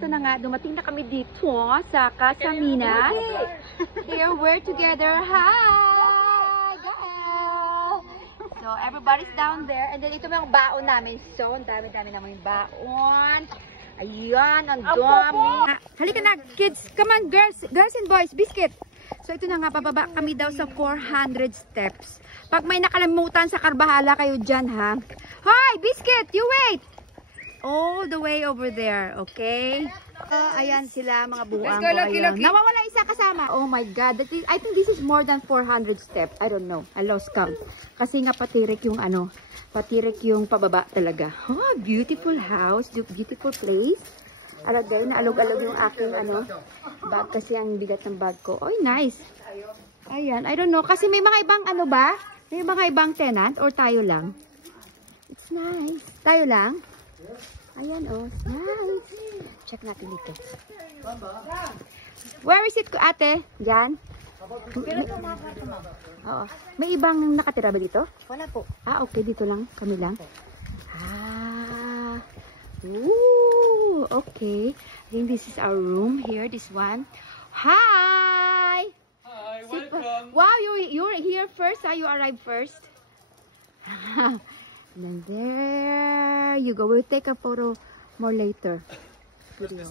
ito na nga, dumating na kami dito sa Casamina. Here we're together. Hi, girl! So, everybody's down there. And then, ito yung baon namin. So, ang dami-dami naman yung baon. Ayan, ang dami. Halika na, kids. Come on, girls and boys. Biscuit. So, ito na nga, pababa kami daw sa 400 steps. Pag may nakalimutan sa Carbahala kayo dyan, ha? Hi, Biscuit! You wait! All the way over there, okay? Ayan sila, mga buwang ko. Ayan. Nawawala isa kasama. Oh my God. I think this is more than 400 steps. I don't know. I lost count. Kasi nga patirik yung ano, patirik yung pababa talaga. Oh, beautiful house. Beautiful place. Alagay, naalog-alog yung aking ano, bag kasi ang bigat ng bag ko. Oh, nice. Ayan, I don't know. Kasi may mga ibang ano ba? May mga ibang tenant or tayo lang? It's nice. Tayo lang? Ayan, oh. Nice. Check natin dito. Where is it, ate? Diyan? Oo. May ibang nakatira ba dito? Wala po. Ah, okay. Dito lang. Kami lang. Ah. Ooh. Okay. I think this is our room here. This one. Hi! Hi, welcome. Wow, you're here first, huh? You arrived first. And then there you go. We'll take a photo more later. Video.